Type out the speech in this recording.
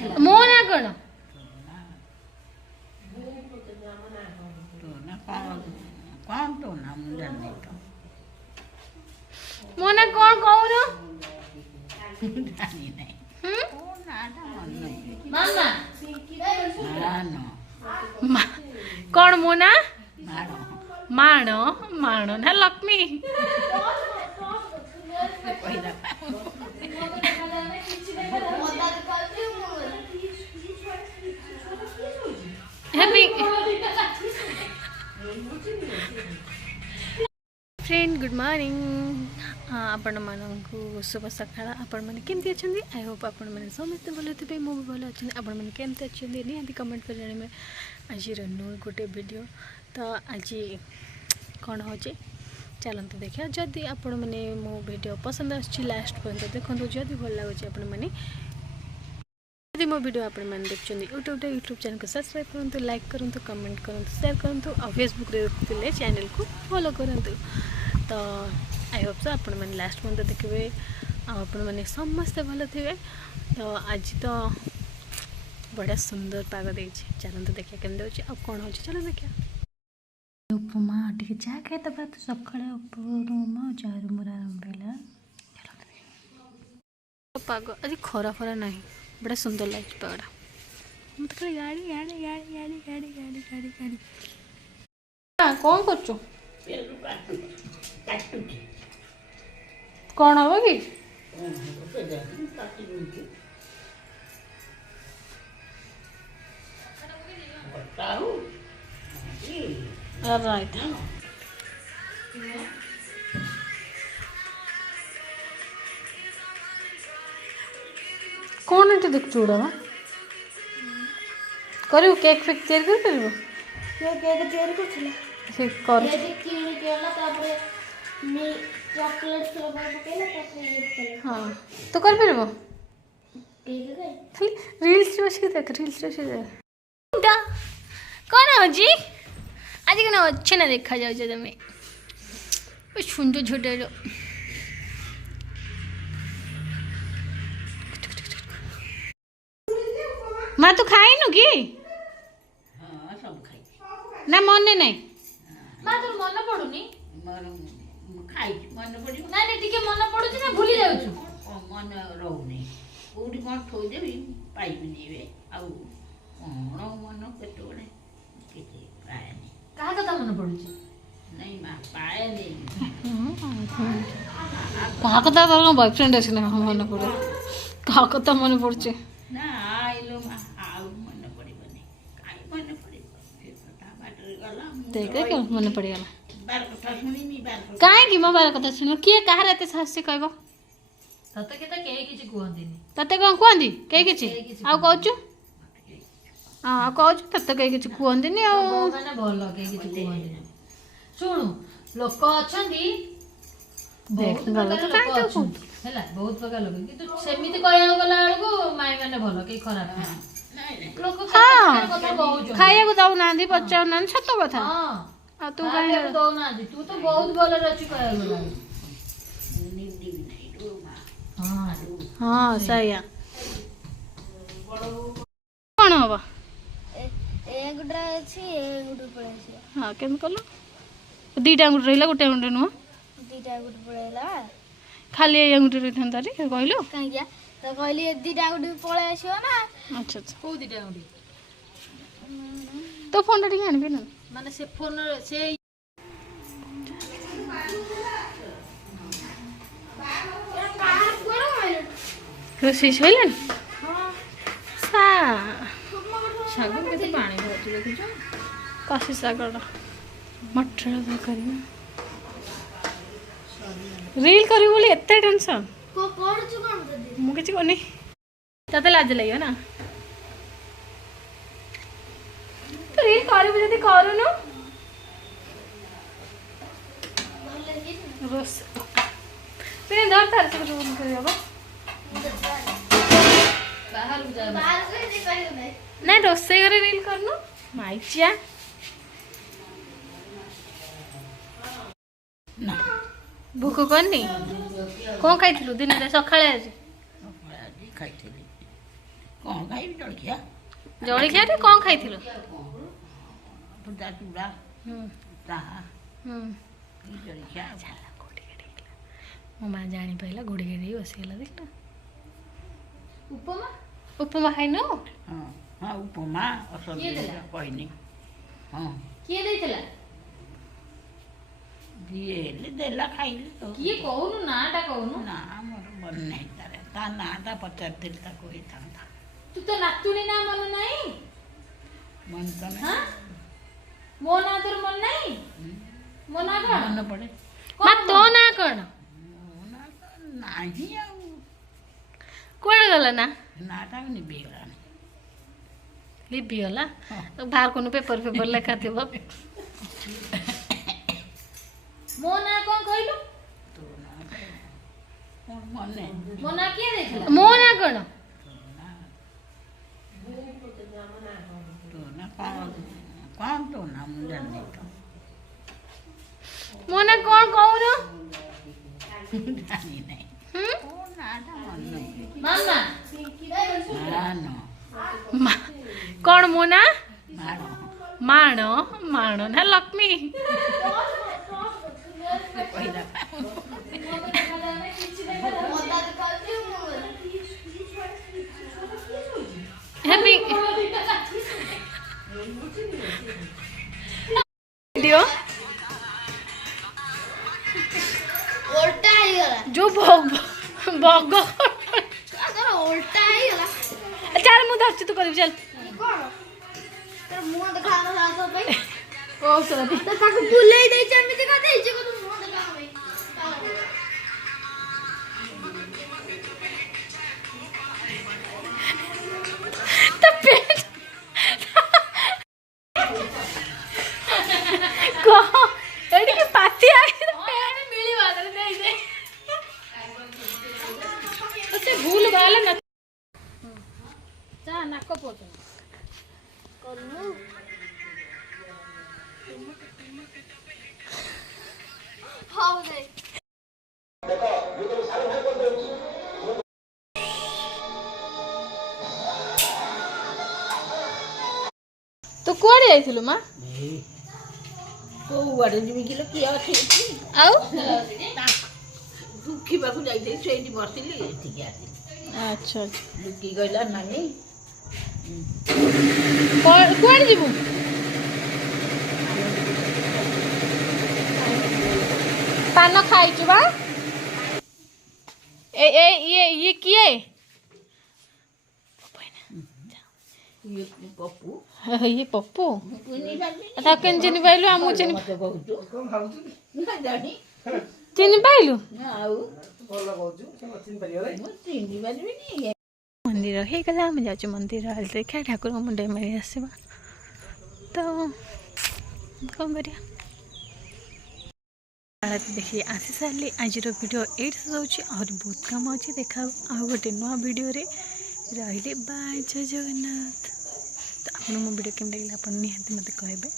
मो ना कौन मो ना कौन कहून मामा कौन मो ना माण माण ना लक्ष्मी फ्रेंड गुड मॉर्निंग आपण मानक शुभ सकाळ आपण मैंने केमती अच्छा आई होप आपण मैंने समस्ते भल थे मु भी भल अच्छे आपण मैंने केमती अच्छे निहाती कमेंट कर जाने आज न्यू गोटे वीडियो तो आज कौन हो चलते देखा जदि आपण मैंने मो वीडियो पसंद आछी लास्ट पर्यंत देखो जदि भल लगुच आपण मैंने यदि मो वीडियो आपण मैंने देखते यूट्यूब चैनल को सब्सक्राइब करूँ लाइक करूँ कमेंट करूँ शेयर करूँ और फेसबुक देखते चैनल को फॉलो करूँ तो आई होप सो आपण मैंने लास्ट पर्यंत देखिए आपण मैंने समस्ते भल थे तो आज तो बढ़िया सुंदर पाग दे चलते देखिए केमती अच्छे आ कौन हो चलो देखिए उपमा टे चा खाइदबा तो सकाଳେ उपमा चारू मुरा आरंभला पाग आज खरा खरा ना बड़ा सुंदर लगे पागटा मत खाली गाड़ी गाड़ी गाड़ी गाड़ी गाड़ी गाड़ी गाड़ी गाड़ी हाँ कौन कर कौन हम कि राइट कौन एट देख चूड़ा करू केक फेक तैयार कर परबो केक तैयार करछला से कर ये किन केला तापर मी चॉकलेट फ्लेवर पकेला तापर ये हां तो कर परबो केक कर खाली रील्स बस देख रील्स बस देख कौन हो जी आज के ना अच्छे ना देखा जाओ तुम्हें सुंदर छोटे माँ तू खाई नु कि ना मन नहीं माँ तो मन पड़ुनी खाई मन पड़ी ना नहीं टिके मन पड़ुची ना भूली जाऊ मन रहूनी कोठी कौन थोई देवी पाइबी नीवे आउ मन केतबे किछि पाएनी कहा कथा मन पड़ुची नहीं माँ पाएनी कहा कथा तो बॉयफ्रेंड अछि ना मन पड़े कहा कथा मन पड़ुची ना आइलो माँ आउ मन पड़िबनी काई मन पड़िबो ए कथा बाटर गला देख के मन पड़ी गला बार कथा सुनिनी बार काहे कि मोबाइल कथा सुन किए कहा रहते साहसी कहबो तते के त केही किछि कुहंदिनी तते कोन कहंदी केही किछि आ कहछु आ कहछु तते केही किछि कहंदिनी आ माने भलो केही किछि कुहंदिनी सुनु लोक अछंदी देख गला तो काहे तो कहू हैला बहुत प्रकार लोक किंतु सेमिति कहया गला बेलको माई माने भलो केही खराब नहीं लोक हां कथा कहउछ खाइया को दाउ नांदी बच्चा नांदी सत कथा हां आ तू तू काहे दो ना दी तू तो बहुत भलो रची कहया गला निंदी भी नहीं दो माँ हां हां सही है कोन होबा ए गुडरा अछि ए गुड पड़े अछि हां केम कलो दीटा अंगुर रहिला गोटे अंगुर नु दीटा गुड पड़ेला खाली अंगुर रहिथन तारी कहलो काहे गया तो कहली ए दीटा गुड पळे आछो ना अच्छा अच्छा को दिटा उडी तो फोन टी आनबी ना माने से फोन से रोसी सइलन सा सागु केते पानी भरती देखिছো काशी सागर मटर करी रील करी बोली एते टेंशन को करछु कोन दे मु किछि कोनी तते लाज लगियो ना तो रील करी जदी करूनु भले कि रोस तेरे धर तार से रोल करी बाबा बाहर जा बाहर से दे कहियो नहीं ना रोसे करे रील करनु माइचिया ना भूख करनी कौन खाइथिलु दिन रे सखाळे आज आज खाइथिली କ'ଣ ଖାଇବି ଜଳଖିଆ ଜଳଖିଆରେ କ'ଣ ଖାଇଥିଲ? ଭଜା ଚୁଡ଼ା ହୁଁ ଚାହା ହୁଁ ଏଇ ଜଳଖିଆ ଆଉ କ'ଣ। ମୋ ମା ଜାଣିପାରିଲା ଘୋଡ଼ି ଘାଡ଼ି ବସିଗଲା ଦେଖିଲ। ଉପମା ଉପମା ଖାଇନୁ? ହଁ ହଁ ଉପମା କିଏ ଦେଲା? କହିନି ହଁ କିଏ ଦେଇଥିଲା? ଯିଏ ହେଲେ ଦେଲା ଖାଇଲି ଆଉ। କିଏ କହୁନୁ ନାଁଟା କହୁନୁ? ନା ମୋର ମନେ ନାହିଁ ତା ନାଁଟା ପଚାରିଥିଲି ତାକୁ ହେଇଥାନ୍ତା ତୁ ତ ନାତୁଣୀ ନା ମନେ ନାହିଁ? ମନେ ତ ହାଁ? ନାହିଁ ମୋ ନାଁ ତୋର ମନେ ନାହିଁ? ମୋ ନାଁ କଣ? ମନେ ପଡ଼େ ମା ତୋ ନାଁ କ'ଣ? ମୋ ନାଁ ତ ନାହିଁ ଆଉ କୁଆଡ଼େ ଗଲା ନା? ନାଁଟା ନିଭିଗଲାଣି। ଲିଭିଗଲା ବାହାର କରୁନୁ ପେପର ଫେପର ଲେଖା ଥିବ। ମୋ ନାଁ କ'ଣ କହିଲୁ? ତୋ ନାଁ କ'ଣ ମନେ ମୋ ନାଁ କିଏ ଦେଇଥିଲା? ମୋ ନାଁ କ'ଣ? ତୋ ନା କ'ଣ ତୋ ନା ମୁଁ ଜାଣିନି ତ ମୋ ନାଁ କ'ଣ କହୁନୁ? ଜାଣି ନାହିଁ ହୁଁ? ତୋ ନାଁଟା ମନେ ନାହିଁ। ମାମା କ'ଣ ମୋ ନାଁ? ମାଣ ମାଣ ମାଣ ନା ଲକ୍ଷ୍ମୀ? କହିଲା ହେବି ଦିଅ ଓଲଟା ହେଇଗଲା ଯୋଉ ବଗ ଓଲଟା ହେଇଗଲା ଚାଲ ମୁଁ ଧରିଛି ତୁ କରିବି ଚାଲ। କଣ ତୋର ମୁହଁ ଦେଖାଗଲା ତୋ ପାଇଁ ଓ ସରି ତ ତାକୁ ବୁଲେଇ ଦେଇଛି ଏମିତି କରିଦେଇଛି କିନ୍ତୁ ମୁହଁ ଦେଖା ପାଇଁ ତା ପେଟ କହ ଏଠିକି ପାତି ମିଳିବ ଦେଇ ଦେ। ସେ ଭୁଲ ବାହାରିଲା ନା ଚା ନାକ ପୋଟ କରୁନୁ ହଉ ଦେ ତୁ କୁଆଡ଼େ ଯାଇଥିଲୁ ମା? କୋଉଆଡ଼େ ଯିବି କିଲୋ କିଏ ଅଛି ଏଠି ଆଉ ଦୁଃଖିବାକୁ ଯାଇଥିଲି ସେଇଠି ବସିଲି ଏଠିକି ଆସିଲି ଆଚ୍ଛା ଆଚ୍ଛା ଦୁଃଖି କହିଲା ନାନୀ କୁଆଡ଼େ ଯିବୁ? ପାନ ଖାଇଛୁ ବା? ଇଏ କିଏ? ଇଏ ପପୁ ଇଏ ପପୁ ଚିହ୍ନି ପାରିଲିନି ତାକୁ କେମିତି ଚିହ୍ନି ପାଇଲୁ? ଆମକୁ ଚିହ୍ନି ମତେ କହୁଛୁ ନା ଜାଣି ଚିହ୍ନି ପାଇଲୁ? ଆଉ ମୁଁ ଚିହ୍ନି ପାରିବିନି। ମନ୍ଦିର ହେଇଗଲା ଆମେ ଯାଉଛୁ ମନ୍ଦିର ଦେଖିବା ଠାକୁରଙ୍କ ମୁଣ୍ଡ ମାରି ଆସିବା ତ କ'ଣ କରିବା। ଆଳତି ଦେଖି ଆସି ସାରିଲି ଆଜିର ଭିଡ଼ିଓ ଏଇଠି ସଉଛି ଆହୁରି ବହୁତ କାମ ଅଛି ଦେଖା ଆଉ ଗୋଟେ ନୂଆ ଭିଡ଼ିଓରେ ରହିଲି ବାଏ ଜୟ ଜଗନ୍ନାଥ। ତ ଆପଣ ମୋ ଭିଡ଼ିଓ କେମିତି ଲାଗିଲା ଆପଣ ନିହାତି ମୋତେ କହିବେ।